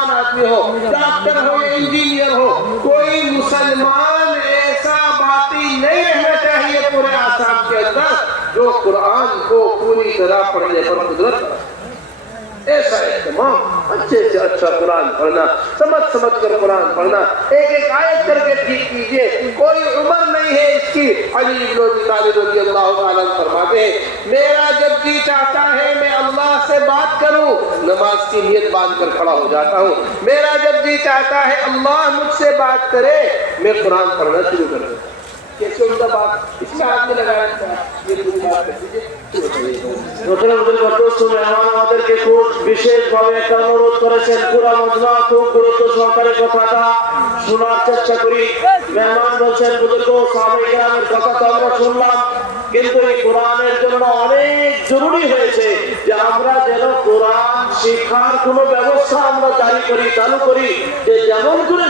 नौजवान आदमी हो, डॉक्टर हो, इंजीनियर हो, कोई मुसलमान ऐसा बाती नहीं रहना चाहिए पूरे आसाम के अंदर जो कुरान को पूरी तरह पढ़ने पर कुदरत ऐसा इस्तेमाल अच्छे से अच्छा कुरान पढ़ना, समझ समझ कर कुरान पढ़ना, एक एक आयत करके ठीक कीजिए। कोई उम्र नहीं है इसकी। अली इब्न अबी तालिब रज़ियल्लाहु ताला अन्हु फरमाते हैं, मेरा जब जी चाहता है मैं अल्लाह से बात करूं, नमाज की नियत बांध कर खड़ा हो जाता हूं। मेरा जब जी चाहता है अल्लाह मुझसे बात करे, मैं कुरान पढ़ना शुरू कर देता हूं। कैसे उनका बात इसमें आपने लगाया ये पूरी बात कर दीजिए। আমাদেরকে খুব বিশেষভাবে একটা অনুরোধ করেছেন, পুরা মজমা খুব গুরুত্ব সহকারে কথাটা শোনার চেষ্টা করি। মেহমান বলছেন বুজুর্গ সাহাবায়ে কেরামের কথা তো আমরা শুনলাম, কিন্তু এই কোরআনের জন্য অনেক জরুরি হয়েছে যে আমরা যেন কোরআন শিক্ষার কোনো ব্যবস্থা আমরা জারি করি, চালু করি, যে যেমন করে